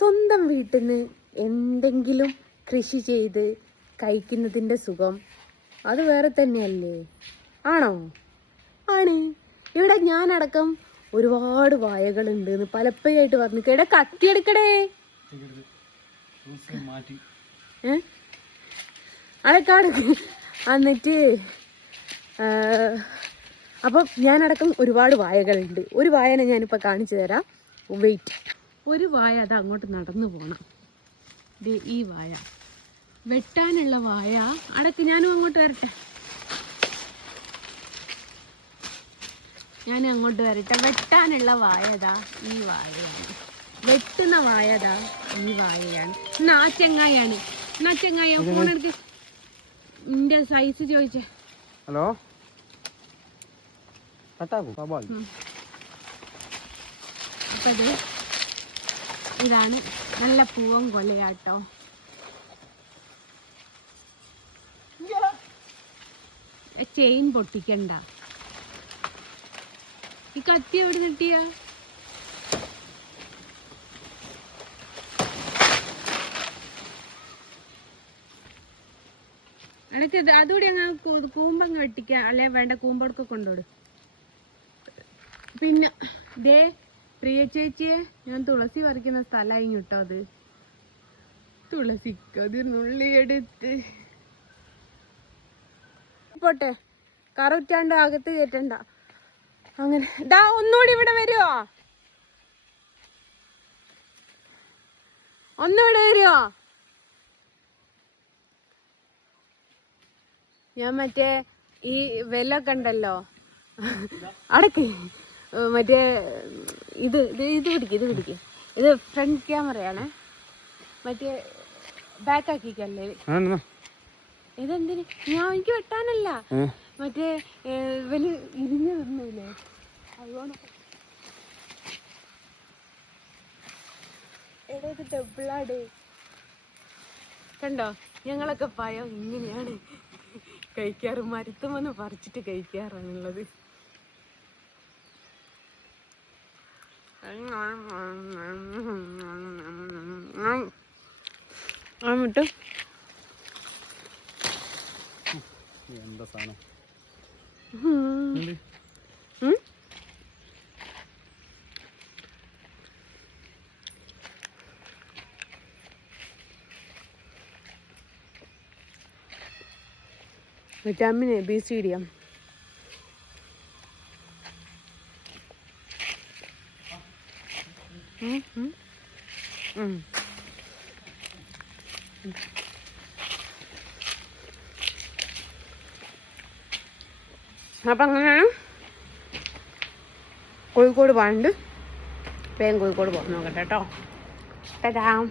സ്വന്തം വീട്ടിൽ നിന്ന് എന്തെങ്കിലും കൃഷി ചെയ്ത് കഴിക്കുന്നതിന്റെ സുഖം അത് വേറെ തന്നെയല്ലേ? ആണോ? ആണ്. ഇവിടെ ഞാനടക്കം ഒരുപാട് വായകളുണ്ട് എന്ന് പലപ്പോഴായിട്ട് പറഞ്ഞു. കേട കത്തിയെടുക്കടേ അടക്കാട് എന്നിട്ട് അപ്പം ഞാനടക്കം ഒരുപാട് വായകളുണ്ട്. ഒരു വായന ഞാനിപ്പോൾ കാണിച്ചു തരാം. വെയിറ്റ് ഒരു വായ അത് അങ്ങോട്ട് നടന്നു പോകണം ദേ ഈ വായ. വെട്ടാനുള്ള വായ. അടക്ക് ഞാനും അങ്ങോട്ട് വരട്ടെ. ഞാൻ അങ്ങോട്ട് വരട്ടെ. വെട്ടാനുള്ള വായതാ ഈ വായയാണ്. വെട്ടുന്ന വായതാ ഈ വായയാണ്. എന്നാ ആ ചെങ്ങായാണ് എന്നാ ചെങ്ങായ ഫോൺ എടുക്ക്. നിന്റെ സൈസ് ചോദിച്ചേ. ഹലോ കട്ടാക്കും. സവാൽ അപ്പം ഇത് ഇതാണ് നല്ല പൂവൻ കൊലയാട്ടോ. ചെയിൻ പൊട്ടിക്കണ്ട. ഈ കത്തി എവിടെ കിട്ടിയ? എനിക്ക് അതുകൂടി അങ്ങ് കൂമ്പങ്ങ് വെട്ടിക്ക. അല്ലെ വേണ്ട കൂമ്പൊടുക്ക കൊണ്ടോട് പിന്നെ ദേ പ്രിയ ചേച്ചിയെ ഞാൻ തുളസി പറിക്കുന്ന സ്ഥലമായി കേട്ടോ അത്. തുളസിക്ക് അതിനുള്ളിയെടുത്ത് പോട്ടെ കറുറ്റാണ്ട് അകത്ത് കയറ്റണ്ട. അങ്ങനെ. ഇതാ ഒന്നുകൂടി ഇവിടെ വരുമോ ഒന്നുകൂടെ വരുമോ ഞാൻ മറ്റേ ഈ വില കണ്ടല്ലോ അടക്ക്. മറ്റേ ഇത് ഇത് ഇത് പിടിക്കും ഇത് പിടിക്കും. ഇത് ഫ്രണ്ട് ക്യാമറയാണ് മറ്റേ ബാക്ക് ആക്കിക്കല്ലേ? ഇതെന്തിന്? ഞാൻ എനിക്ക് വെട്ടാനല്ല. മറ്റേ ഇവന് ഇരിഞ്ഞു നിന്നില്ലേ അതുകൊണ്ട് ഇത് ഡബിളാട് കണ്ടോ? ഞങ്ങളൊക്കെ പയം ഇങ്ങനെയാണ് കഴിക്കാറ്. മരുത്തുമെന്ന് പറിച്ചിട്ട് കഴിക്കാറാണുള്ളത്. മുട്ടു എന്താ സാധനം? Vitamin A B C D M. അപ്പം അങ്ങനെയാണ് കോഴിക്കോട് പോകാനുണ്ട്. വേഗം കോഴിക്കോട് പോകാൻ നോക്കട്ടെ കേട്ടോ. ടാ